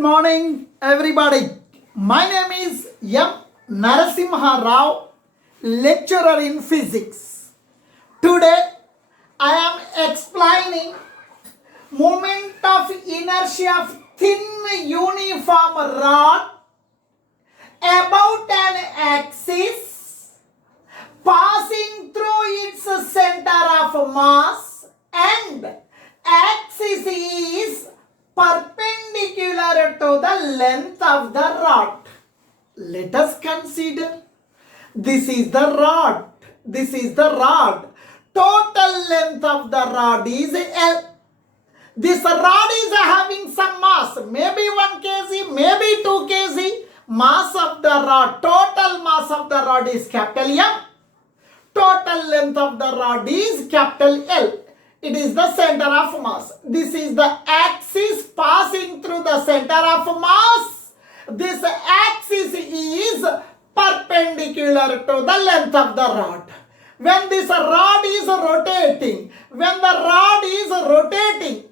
Good morning, everybody. My name is M. Narasimha Rao, lecturer in physics. Today, I am explaining moment of inertia of thin uniform rod about an axis passing through its center of mass, and axis is perpendicular to the length of the rod. Let us consider. This is the rod. This is the rod. Total length of the rod is L. This rod is having some mass, maybe 1 kg, maybe 2 kg. Mass of the rod, total mass of the rod is capital M. Total length of the rod is capital L. It is the center of mass. This is the axis passing through the center of mass. This axis is perpendicular to the length of the rod. When this rod is rotating,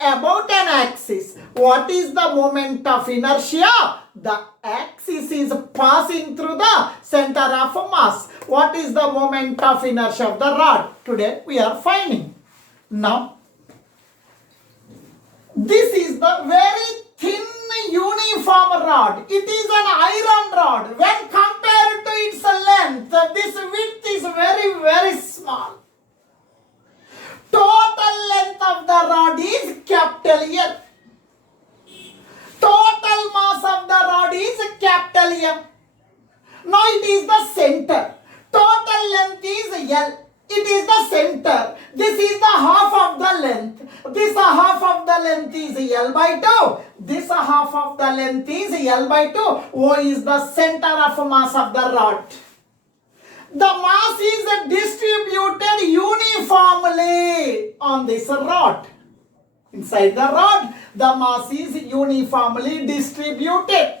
about an axis, what is the moment of inertia? The axis is passing through the center of mass. What is the moment of inertia of the rod? Today we are finding. Now, this is the very thin uniform rod. It is an iron rod. When compared to its length, this width is very, very small. Total length of the rod is capital L. Total mass of the rod is capital M. Now it is the center. Total length is L. It is the center. This is the half of the length. This half of the length is L by 2. This half of the length is L by 2. O is the center of mass of the rod. The mass is distributed uniformly on this rod. Inside the rod, the mass is uniformly distributed.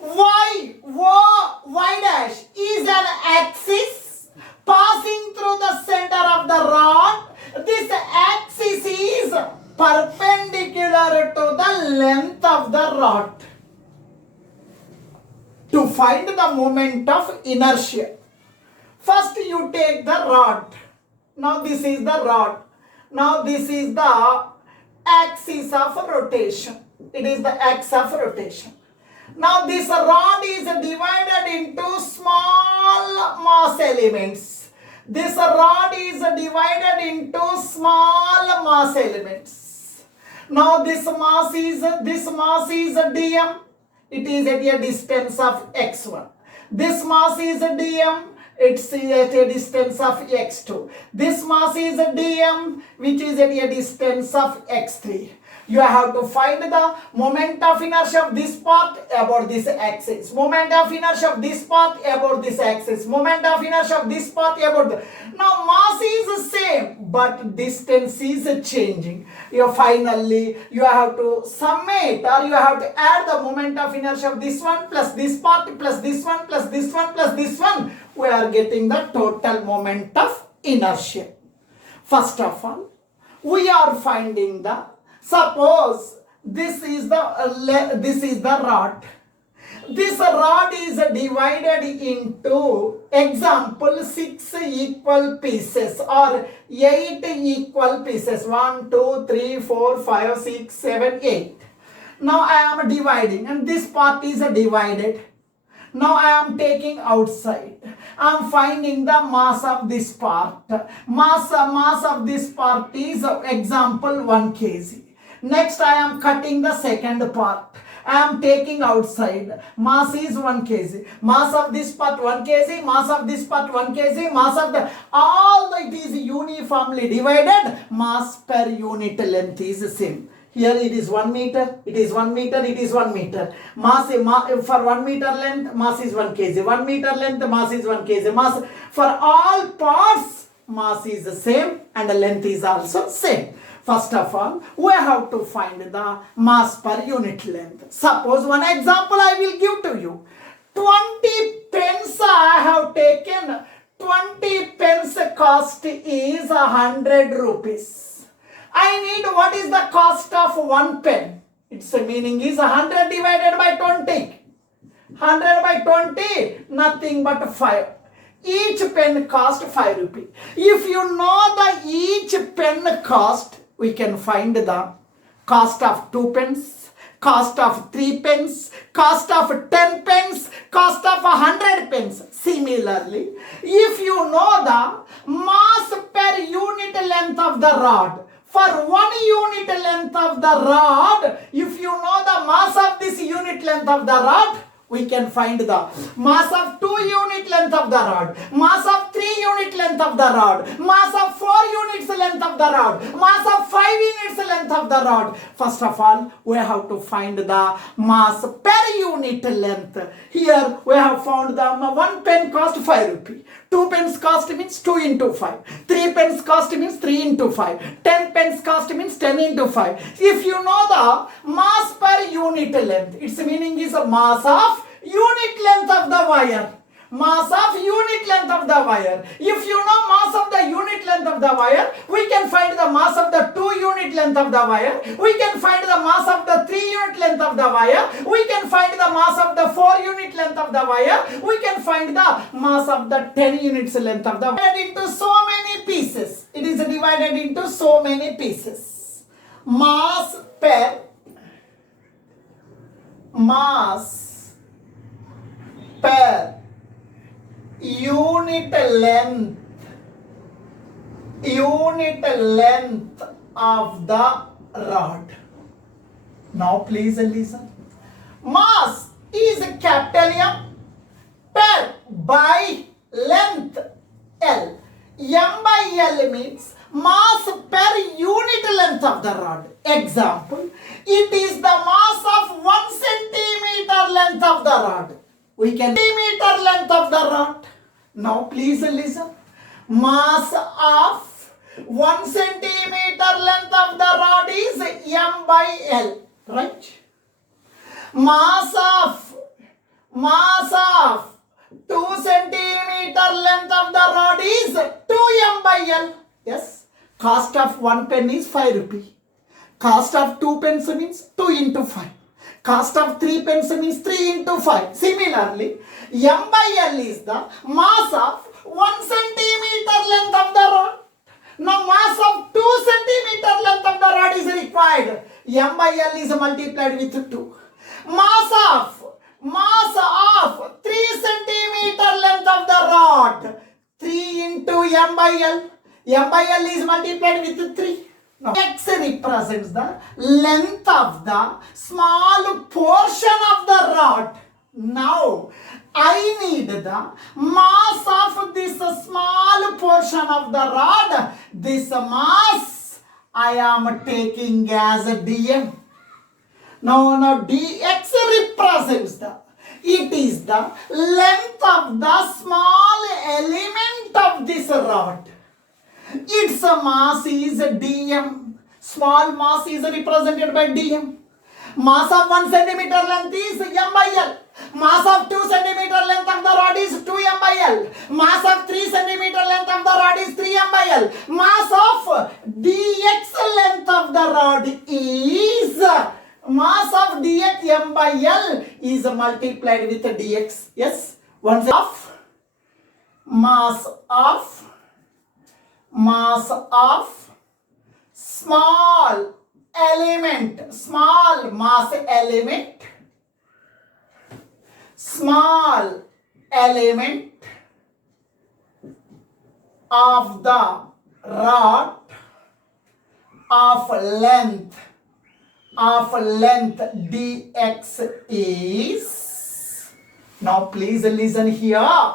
Y dash is an axis passing through the center of the rod. This axis is perpendicular to the length of the rod. To find the moment of inertia, first you take the rod. Now this is the rod. Now this is the axis of rotation. It is the axis of rotation. Now this rod is divided into small mass elements. This rod is divided into small mass elements. Now this mass is dm. It is at a distance of x1. This mass is dm. It's at a distance of x2. This mass is dm, which is at a distance of x3. You have to find the moment of inertia of this part about this axis. Moment of inertia of this part about this axis. Moment of inertia of this part about the... Now mass is the same, but distance is changing. Finally, you have to summate, or you have to add the moment of inertia of this one plus this part plus this one plus this one plus this one. We are getting the total moment of inertia. First of all, we are finding the... Suppose this is the rod. This rod is divided into, example, 6 equal pieces or 8 equal pieces. 1, 2, 3, 4, 5, 6, 7, 8. Now I am dividing, and this part is divided. Now I am taking outside. I am finding the mass of this part. Mass of this part is, example, 1 kg. Next, I am cutting the second part. I am taking outside. Mass is 1 kg. Mass of this part 1 kg. Mass of this part 1 kg. Mass of the... All it is uniformly divided. Mass per unit length is the same. Here it is 1 meter. It is 1 meter. It is 1 meter. Mass for 1 meter length, mass is 1 kg. 1 meter length, mass is 1 kg. Mass for all parts, mass is the same and the length is also same. First of all, we have to find the mass per unit length. Suppose one example I will give to you. 20 pence I have taken. 20 pence cost is 100 rupees. I need what is the cost of 1 pen. Its meaning is 100 divided by 20. 100 by 20, nothing but 5. Each pen cost 5 rupees. If you know the each pen cost, we can find the cost of 2 pence, cost of 3 pence, cost of 10 pence, cost of 100 pence. Similarly, if you know the mass per unit length of the rod, for 1 unit length of the rod, if you know the mass of this unit length of the rod, we can find the mass of 2 unit length of the rod, mass of 3 unit length of the rod, mass of 4 units length of the rod, mass of 5 units length of the rod. First of all, we have to find the mass per unit length. Here we have found the 1 pen cost 5 rupee. 2 pence cost means 2 into 5. 3 pence cost means 3 into 5. 10 pence cost means 10 into 5. If you know the mass per unit length, its meaning is a mass of unit length of the wire. Mass of unit length of the wire. If you know mass of the unit length of the wire, we can find the mass of the 2 unit length of the wire. We can find the mass of the 3 unit length of the wire. We can find the mass of the 4 unit length of the wire. We can find the mass of the 10 units length of the wire. Divided into so many pieces. It is divided into so many pieces. Mass per unit length of the rod. Now please listen. Mass is capital M, per by length L. M by L means mass per unit length of the rod. Example, it is the mass of 1 centimeter length of the rod. We can centimeter length of the rod. Now please listen. Mass of 1 centimeter length of the rod is M by L. Right? Mass of 2 centimeter length of the rod is 2M by L. Yes. Cost of 1 pen is 5 rupee. Cost of 2 pence means 2 into 5. Cost of 3 pence means 3 into 5. Similarly, M by L is the mass of 1 centimeter length of the rod. Now mass of 2 centimeter length of the rod is required. M by L is multiplied with 2. Mass of 3 centimeter length of the rod. 3 into M by L. M by L is multiplied with 3. Now, X represents the length of the small portion of the rod. Now, I need the mass of this small portion of the rod. This mass I am taking as a dm. Now dx represents it is the length of the small element of this rod. Its mass is dm. Small mass is represented by dm. Mass of 1 centimeter length is m by l. Mass of 2 centimeter length of the rod is 2m by l. Mass of 3 centimeter length of the rod is 3m by l. Mass of dx length of the rod is mass of dx m by l is multiplied with dx. Yes. Once of mass of small element, small mass element, small element of the rod of length dx is. Now please listen here.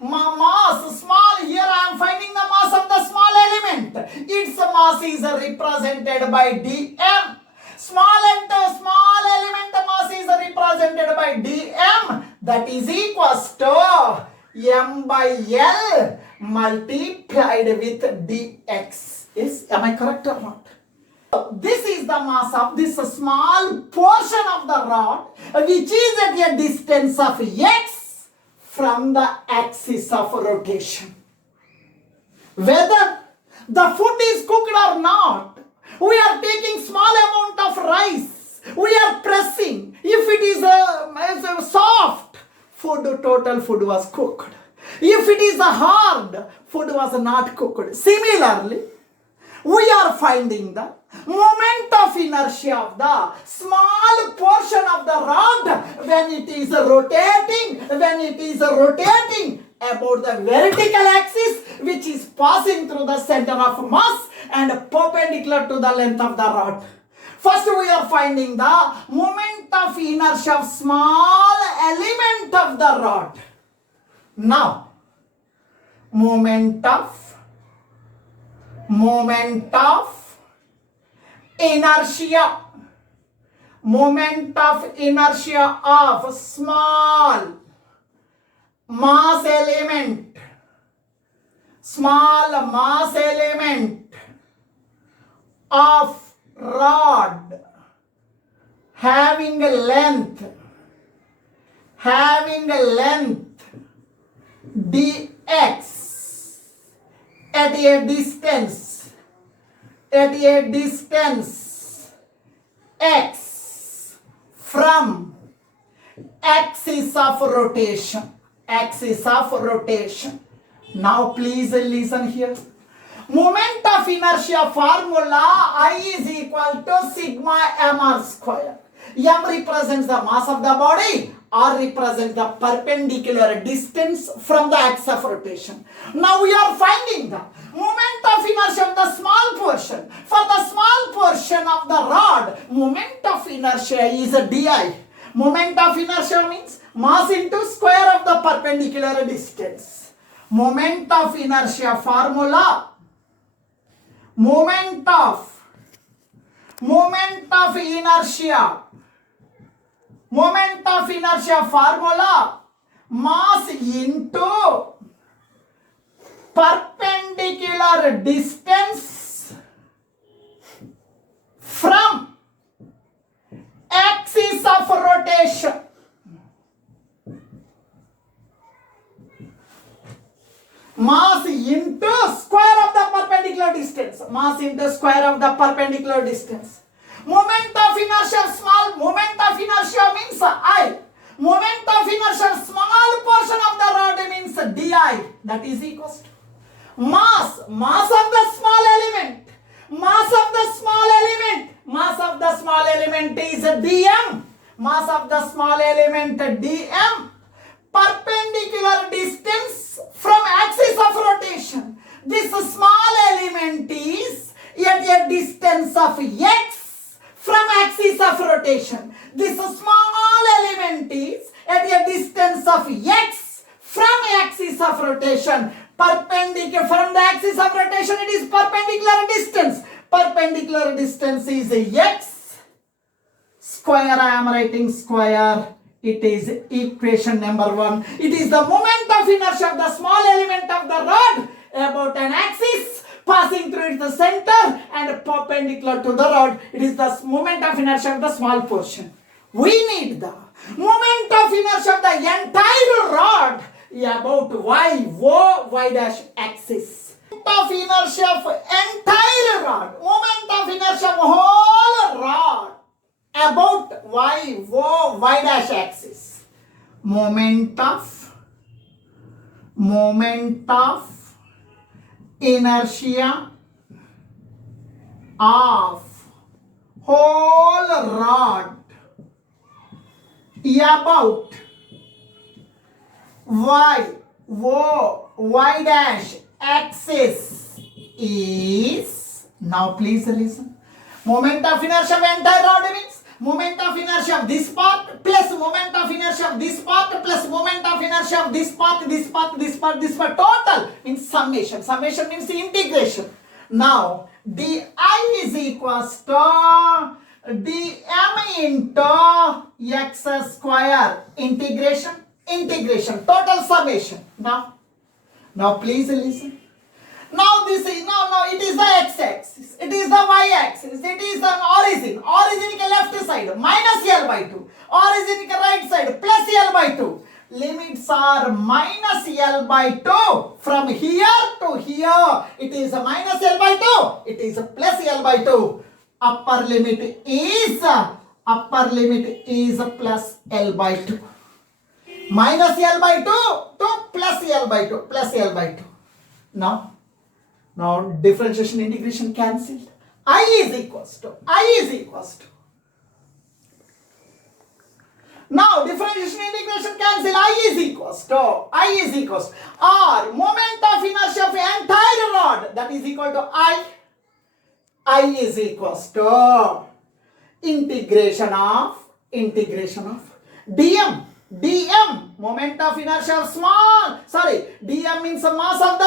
Mass small, here I am finding the mass of the small element. Its mass is represented by dm. Small element mass is represented by dm. That is equals to m by l multiplied with dx. Yes, am I correct or not? This is the mass of this small portion of the rod which is at a distance of x from the axis of rotation. Whether the food is cooked or not, we are taking small amount of rice we are pressing. If it is a soft, total food was cooked. If it is a hard, food was not cooked. Similarly, we are finding the moment of inertia of the small portion of the rod when it is rotating about the vertical axis, which is passing through the center of mass and perpendicular to the length of the rod. First, we are finding the moment of inertia of small element of the rod. Now, moment of inertia. Moment of inertia of small mass element. Small mass element of rod having a length dx at a distance x from axis of rotation. Now please listen here. Moment of inertia formula I is equal to sigma mr square. M represents the mass of the body, R represents the perpendicular distance from the axis of rotation. Now we are finding the moment of inertia of the small portion. For the small portion of the rod, moment of inertia is a di. Moment of inertia means mass into square of the perpendicular distance. Moment of inertia formula. Moment of inertia formula, mass into perpendicular distance from axis of rotation. Mass into square of the perpendicular distance. Moment of inertia small. Moment of inertia means I. Moment of inertia small portion of the rod means di. That is equals to mass of the small element. Mass of the small element is dm. Mass of the small element dm. Perpendicular distance from axis of rotation. This small element is at a distance of x from axis of rotation. This small element is at a distance of x from axis of rotation. Perpendicular from the axis of rotation, it is perpendicular distance. Perpendicular distance is x square. I am writing square. It is equation number 1. It is the moment of inertia of the small element of the rod about an axis passing through its center and perpendicular to the rod. It is the moment of inertia of the small portion. We need the moment of inertia of the entire rod about y dash axis. Moment of inertia of entire rod. Moment of inertia of whole rod about y dash axis. Moment of inertia of whole rod about y dash axis is, now please listen, moment of inertia of entire rod means moment of inertia of this part plus moment of inertia of this part plus moment of inertia of this part, total means summation. Summation means integration. Now di is equals to dm into x square integration total summation. Now please listen. Now this is now it is the x-axis, it is the y-axis, it is an origin ke left side minus L by 2, origin ke right side plus L by 2. Limits are minus L by 2 from here to here. It is a minus L by 2, it is a plus L by 2. Upper limit is upper limit is plus L by 2. Minus L by 2 to plus L by 2. Plus L by 2. Now differentiation integration cancelled. I is equals to. Now differentiation integration cancel. I is equals to or moment of inertia of entire rod, that is equal to I is equals to integration of dm moment of inertia of dm means the mass of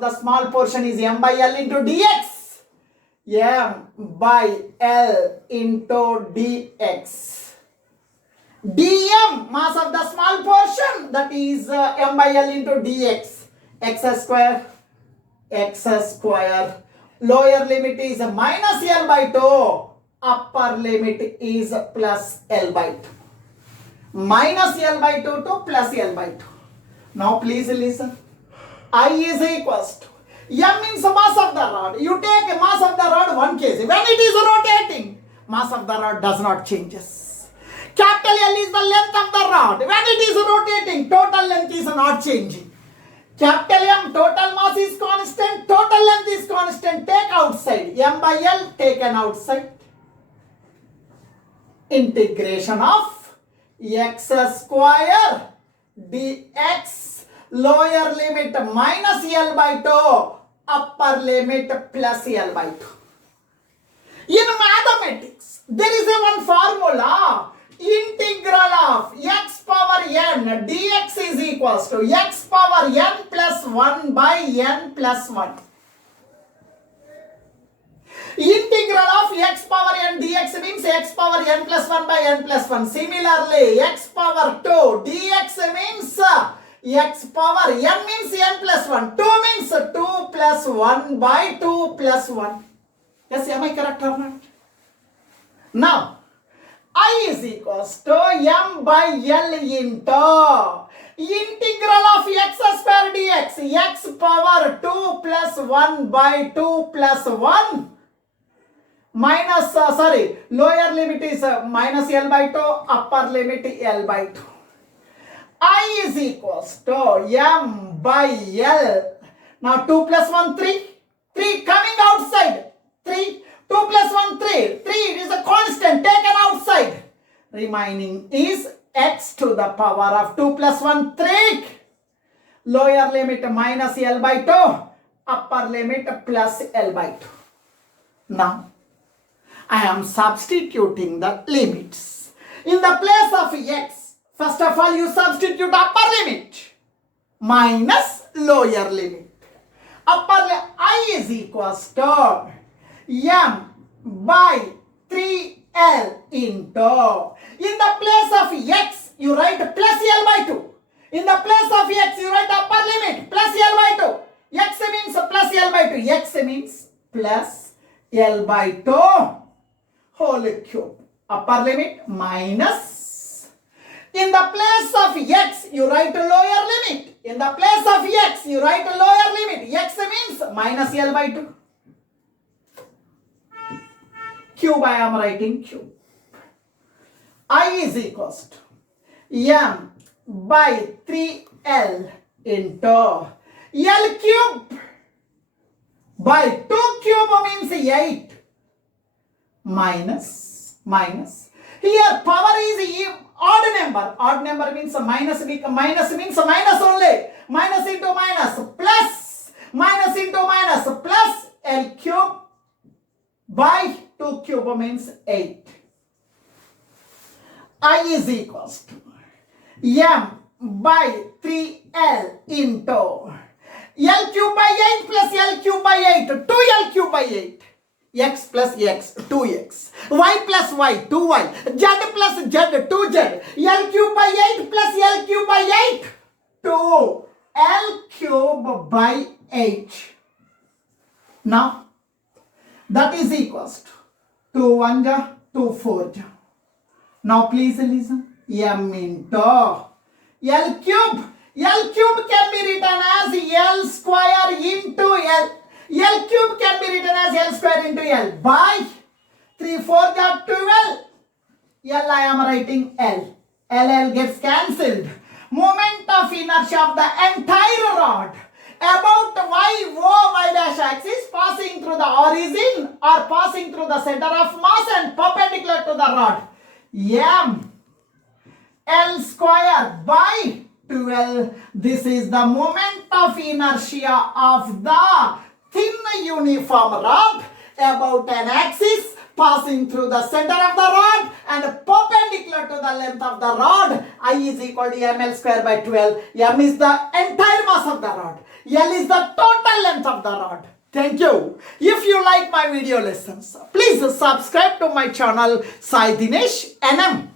the small portion is m by l into dx, m by l into dx. dm mass of the small portion, that is m by l into dx, x square. Lower limit is minus L by 2, upper limit is plus L by 2. Minus L by 2 to plus L by 2. Now please listen. I is equals to m means mass of the rod. You take a mass of the rod 1 kg. When it is rotating, mass of the rod does not changes. Capital L is the length of the rod. When it is rotating, total length is not changing. Capital M, total mass is constant, total length is constant. Take outside. M by L taken outside. Integration of x square dx, lower limit minus L by 2, upper limit plus L by 2. In mathematics, there is a one formula. Integral of x power n dx is equals to x power n plus 1 by n plus 1. Integral of x power n dx means x power n plus 1 by n plus 1. Similarly, x power 2 dx means x power n means n plus 1. 2 means 2 plus 1 by 2 plus 1. Yes, am I correct or not? Now, I is equals to m by L into integral of x square dx, x power 2 plus 1 by 2 plus 1 minus, lower limit is minus L by 2, upper limit L by 2. I is equals to m by L. Now 2 plus 1, 3. 3 coming outside. 3. 2 plus 1, 3. 3 is a constant taken outside. Remaining is x to the power of 2 plus 1, 3. Lower limit minus L by 2. Upper limit plus L by 2. Now, I am substituting the limits. In the place of x, first of all you substitute upper limit minus lower limit. I is equals to m by 3L into, in the place of x you write plus L by 2. In the place of x you write upper limit plus L by 2. X means plus L by 2. X means plus L by 2 whole cube. Upper limit minus. In the place of x you write lower limit. In the place of x you write lower limit. X means minus L by 2. Cube I am writing cube. I is equals to m by 3L into L cube by 2 cube means 8 minus. Here power is odd number. Odd number means minus means minus only. Minus into minus plus. Minus into minus plus L cube by 2 cube means 8. I is equals to m by 3L into L cube by 8 plus L cube by 8. 2L cube by 8. X plus x, 2x. Y plus y, 2y. Z plus z, 2z. L cube by 8 plus L cube by 8. 2 L cube by 8. Now, that is equals to 2 1 ja, 2 4 ja. Now please listen. M into L cube. L cube can be written as L square into L. L cube can be written as L square into L by 3 4 are 12. L I am writing L. L gets cancelled. Moment of inertia of the entire rod about y dash axis passing through the origin or passing through the center of mass and perpendicular to the rod. M L square by 12. This is the moment of inertia of the thin uniform rod about an axis passing through the center of the rod and perpendicular to the length of the rod. I is equal to ml square by 12. M is the entire mass of the rod. L is the total length of the rod. Thank you. If you like my video lessons, please subscribe to my channel Sai Dinesh NM.